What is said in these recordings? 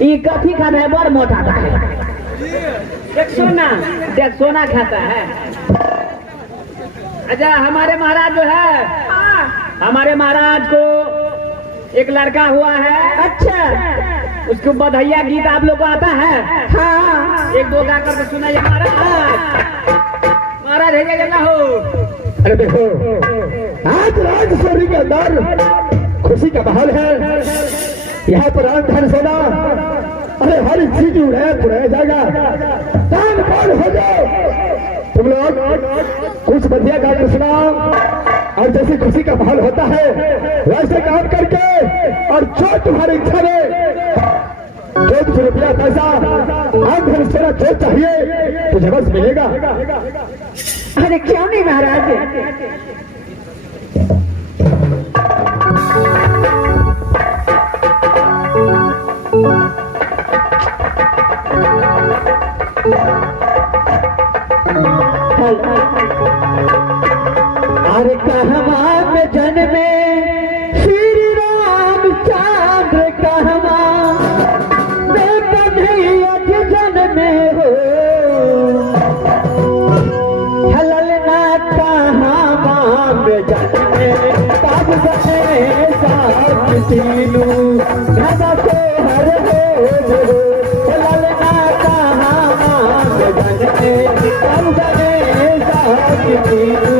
ये कथी खाता है? बड़ मोटा था है। देख सोना खाता है। अच्छा हमारे महाराज जो है, हमारे महाराज को एक लड़का हुआ है। अच्छा उसको बधाइया गीत आप लोग को आता है? हाँ एक दो गा कर सुनाइए महाराज। महाराज है क्या हो? अरे देखो आज राजसौरी के अंदर खुशी का माहौल है। यहाँ पर आन धन सोना, अरे हर चीज उड़ाया जाएगा। दान कौन हो जाओ तुम लोग कुछ बढ़िया गाने सुनाओ और जैसे खुशी का माहौल होता है वैसे काम करके, और जो तुम्हारी इच्छा में जो कुछ रुपया पैसा आन धन सोना जो चाहिए तुझे बस मिलेगा। अरे क्यों नहीं महाराज? अरे कहवा में जन्मे श्री रामचंद्र, कहवा में कन्हैया के जन्मे हो। हललना कहवा में जन्मे तब बने साथ तीनू घना से हर हो। हललना कहवा में जन्मे तब बने साथ तीनू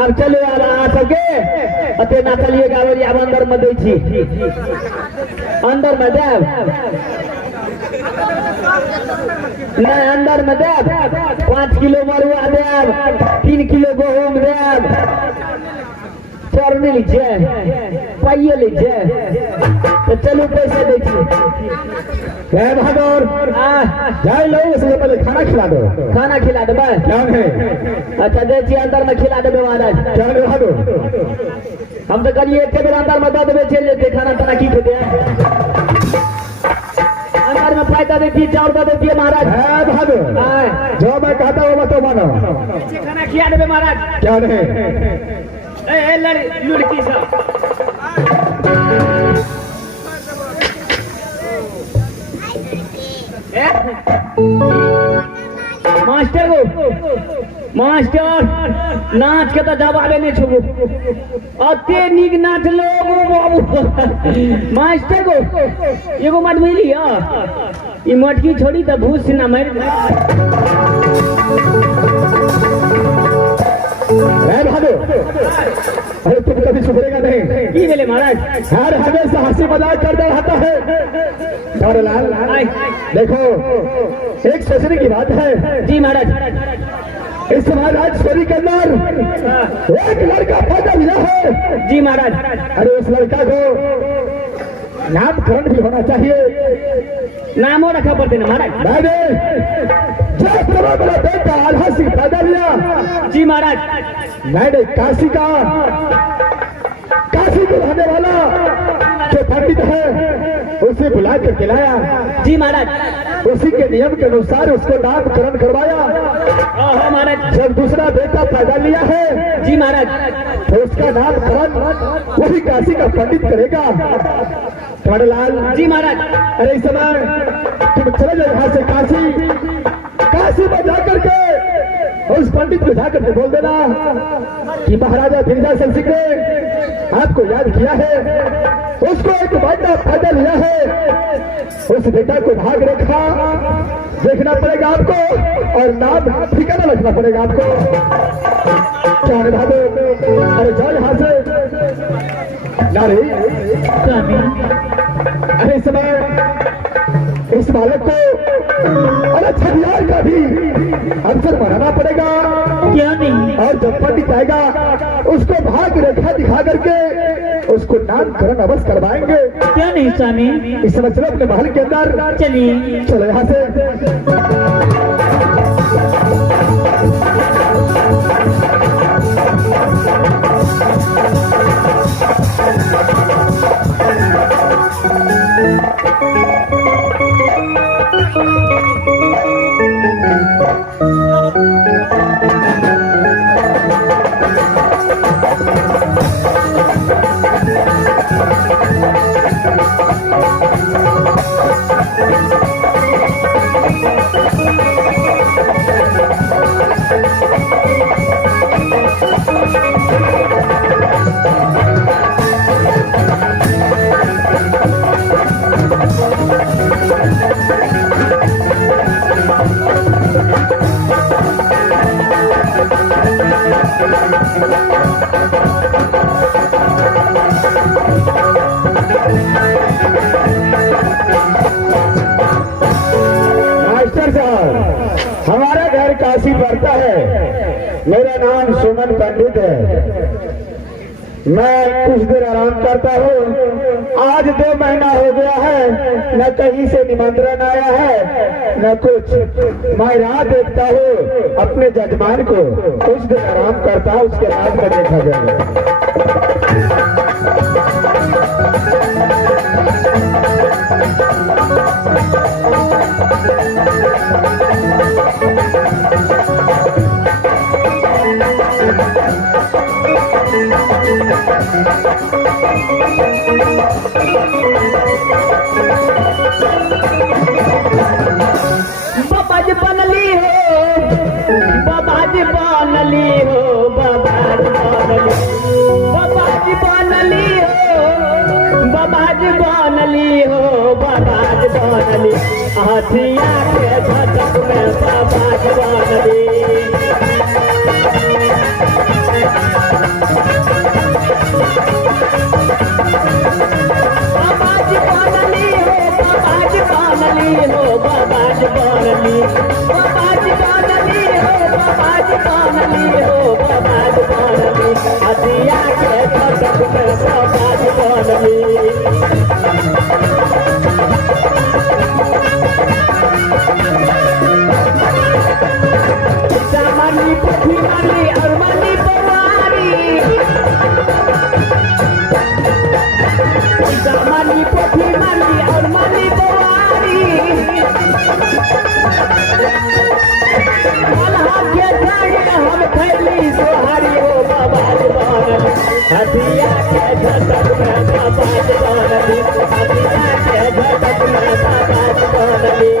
अब चलो अब आ सके अते ना चलिए गावरी अब अंदर में दै छी अंदर में देव नहीं अंदर में देव 5 किलो मरुआ देव 3 किलो गहूम देव चरनी लीजिए पाइए लीजिए तो चलो पैसे दै छी बहादुर जाए लो उससे पहले खाना खिला दो खाना खिला दो बस क्या है अच्छा देखिए अंदर में खिला दे महाराज क्या बहादुर हम तो करिए एक बेर अंदर में दे चल लेते खाना तना की होते अंदर में फायदा देती चाउर दे देती महाराज है बहादुर जो मैं कहता हूँ तो मानो खाना खिला दे महाराज क्या है लड़की सा मास्टर मास्टर नाच के तो जवाबे नहीं छुबो अते निक नाच लोगो बाबू मास्टर को एगो मत मिली ई मटकी छोड़ी तो भूस ना मार अरे तुम कभी सुधरेगा नहीं की बोले महाराज हर हमेशा हंसी मजाक करता रहता है लाल देखो एक सोचने की बात है जी महाराज इस महाराज सोरी के अंदर एक लड़का पैदा हुआ है जी महाराज अरे उस लड़का को नामकरण भी होना चाहिए नामों रखा पड़ते ना महाराज जब मेरा बेटा आल्हा सिंह पैदा हुआ जी महाराज मैंने काशी का काशी को रहने वाला जो पंडित है उसे बुला कर खिलाया जी महाराज उसी के नियम के अनुसार उसको नामकरण करवाया महाराज जब दूसरा बेटा पैदा लिया है जी महाराज तो उसका नामकरण वही काशी का पंडित करेगा लाल जी महाराज अरे इस समय तुम चले जाओ यहाँ से काशी में जाकर के उस पंडित को जाकर के बोल देना कि महाराजा गिरिजासन सिंह ने आपको याद किया है उसको एक बेटा पैदा लिया है उस बेटा को भाग रेखा देखना पड़ेगा आपको और नाम ठिकाना रखना पड़ेगा आपको क्या भागो अरे जाओ यहाँ से नारी अरे समय इस बालक को अरे छठियार का भी अवसर बनाना पड़ेगा क्या नहीं और जब पंडित आएगा उसको भाग रेखा दिखा करके उसको नामकरण अवश्य करवाएंगे क्या नहीं स्वामी इस समय चलो अपने महल के अंदर चलिए चलो यहाँ से मेरा नाम सुमन पंडित है। मैं कुछ देर आराम करता हूँ। आज 2 महीना हो गया है, न कहीं से निमंत्रण आया है न कुछ। मैं राह देखता हूँ अपने जजमान को, कुछ देर आराम करता हूँ, उसके बाद में देखा जाएगा। बाबाज बनली हो, बाबाज बनली हो, बाबाज बनली, बाबाज बनली हो, बाबाज बनली हो, बाबाज बनली, हाथिया के झटक में बाबाज बनली। बाबाज बनली हो, बाबाज बनली हो, बाबाज बनली, बाबाज बनली हो, बाबाज बनली हो, बाबाज बनली, हथिया के झटक में बाबाज बनली। सामानी पथी माली और माली पवारी, सामानी पथी माली और माली पवारी, मलहा के संग हम खैली सोहारी हो, बाबाज बनली, हथिया के झटक में बाबाज बनली, हथिया के झटक में बाबाज बनली।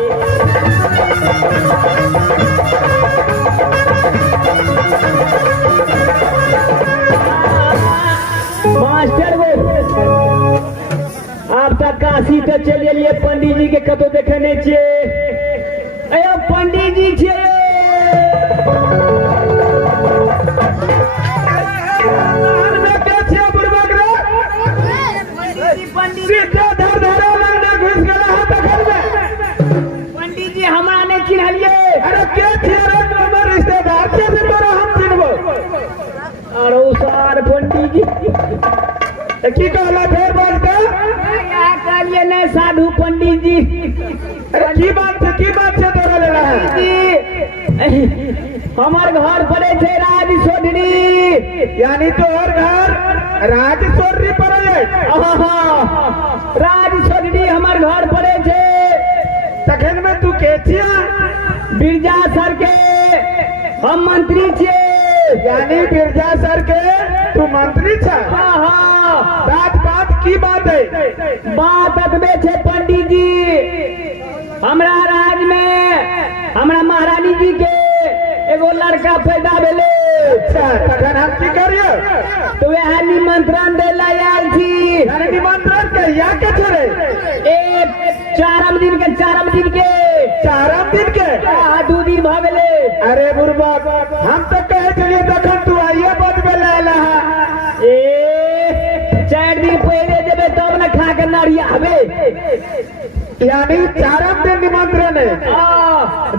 मास्टर वो आप तक काशी तो चलिए लिए पंडित जी के कतो देखे नहीं छे। अयो पंडित जी छे, पंडित जी हमारा नहीं चिन्हलिए। अरे क्या हमारे रिश्तेदार कैसे तोरा हम चिन्हबो? अरे सार पंडित जी की कहला फेर बोलते? क्या कहलिए नहीं साधु पंडित जी। अरे की बात से तोरा ले रहा है? जी हमार घर पड़े थे राज सोधनी, यानी तो और घर राज सोधनी पड़े। राज सोधनी हमार घर पड़े थे। तखन में तू के छिया? बिरजा सर के हम मंत्री छे। यानी बिरजा सर के तू मंत्री छा? हाँ। बात की बात है? बात अतबे छे पंडित जी, हमरा राज में हमरा महारानी जी के एगो लड़का पैदा भेले। अच्छा, तखन हम की करियो? तो वह निमंत्रण दे आयल थी। यानी निमंत्रण कहिया के छरे? एक चारम दिन के 2 दिन भ गेले। अरे बुरबा, हम तो कहे चलिए तखन तू आइए बद में लाला। ए 4 दिन पहले देबे तब न खा के नड़िया हबे। यानी 4 दिन निमंत्रण है?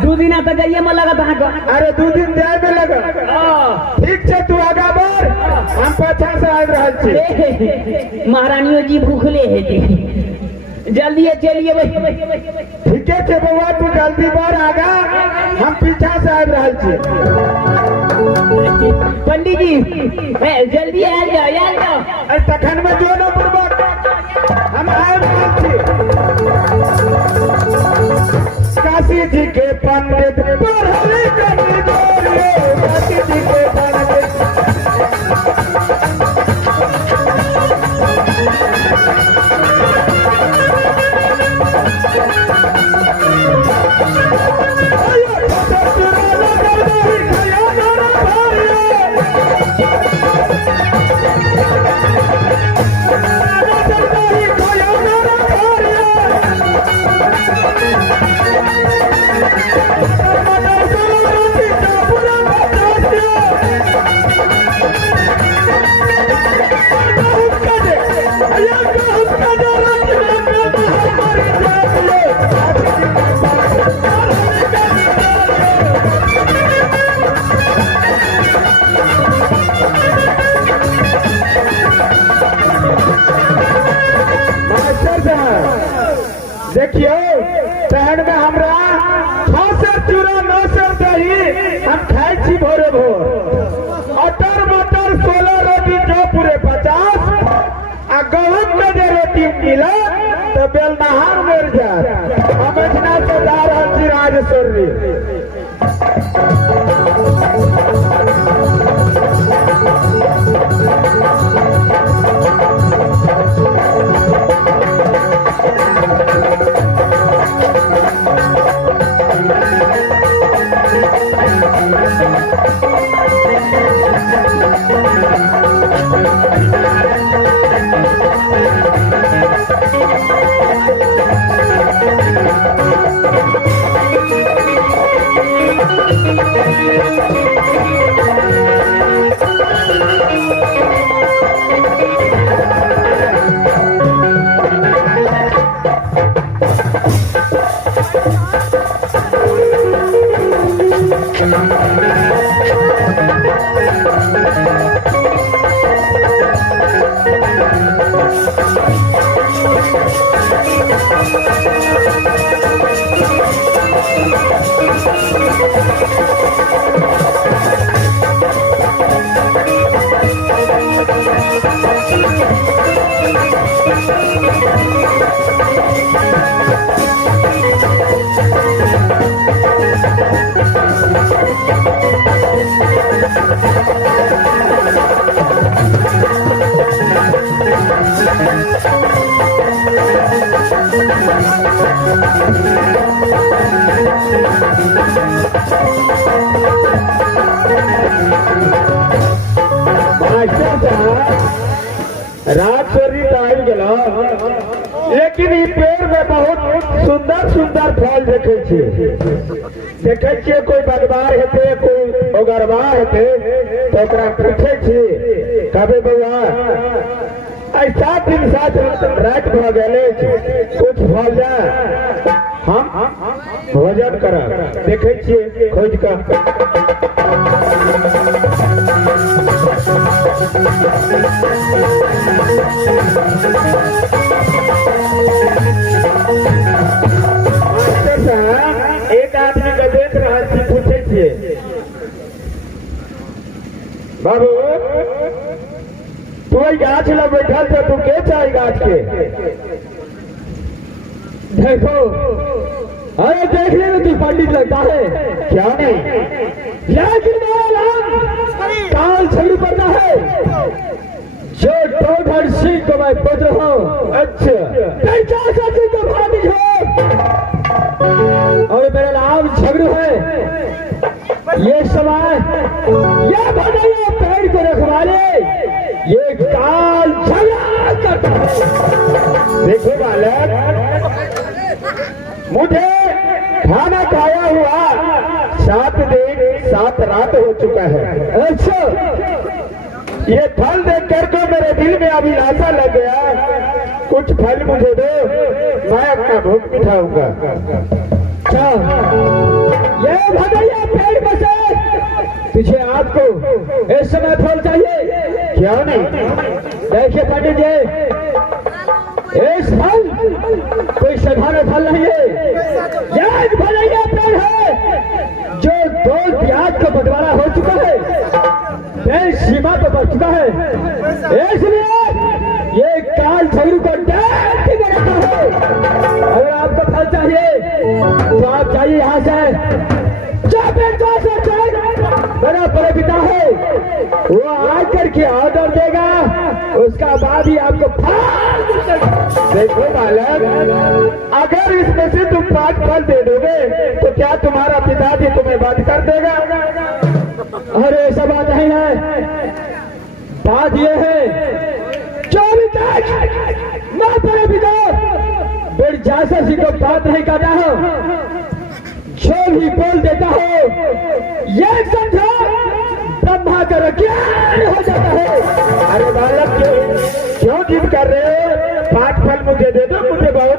2 दिन तो जाइए में लगा था। अरे 2 दिन जाए में लगा। ठीक है, तू आगा बढ़, हम पाछा से आ रहा छे। महारानियों जी भूखले है जी, जल्दी चलिए। ठीक है बउआ, तू जल्दी बढ़ आगा, हम पीछा से आ रहा छे। पंडित जी जल्दी आ जाओ। तखन में जो न बुरबा, हम आए छे। काशी जी के पंडित पढ़ले कभी जोड़िए, काशी जी के पंडित। गहूं का दे रोटी मिला तो बेल नहार मेर जा हम इतना तो दार हंसी राजेश्वरी राजेश्वरी टाइम गला लेकिन ई पेड़ में बहुत सुंदर सुंदर फल देखे छिए कोई बलवार हेते कोई ओगरवा हेते तो ओकरा पूछे छी कबे बउआ ऐसा दिन साथ रात भ गेले कुछ फल जा हम भोजन करब देखे छिए खोज का एक आदमी का देख रहा थी पूछे थे बाबू तू गाछ ल बैठल था तू के चाहे गाछ के देखो अरे देखने में तू पंडित लगता है क्या नहीं लेकिन काल छड़ी पड़ना है जो टोढर सिंह को मैं पुत्र हूँ अच्छा को भाभी हो और मेरा नाम झगड़ू है ये समय ये बनाया पेड़ को रखवाले ये काल झगड़ा करता है देखो बालक मुझे खाना खाया हुआ 7 दिन 7 रात हो चुका है अच्छा ये फल देख करके मेरे दिल में अभिलाषा लग गया कुछ फल मुझे दो मैं अपना भूख मिटाऊंगा अच्छा ये भगैया पेड़ में से तुझे आपको इस समय फल चाहिए क्या नहीं देखिए पंडित जी इस फल कोई साधारण फल नहीं है यह एक भगैया पेड़ है जो 2 प्याज का बंटवारा हो चुका है देश सीमा पर बढ़ चुका है इसलिए ये काल झगड़ू को डेट में रखा है अगर आपको फल चाहिए तो आप जाइए यहाँ से मेरा बड़े पिता है वो आकर के ऑर्डर देगा उसका बाद ही आपको फल देखो बालक अगर इसमें से तुम 5 फल दे दोगे तो क्या तुम्हारा पिताजी तुम्हें बंद कर देगा अरे ऐसा बात नहीं है बात यह है 24 मैं तेरे पिता बड़ी जैसा सी को बात नहीं करता हूँ जो भी बोल देता हो ये समझो ब्रह्मा का ज्ञान हो जाता है अरे बालक क्यों जिद कर रहे हो 5 फल मुझे दे दो मुझे बहुत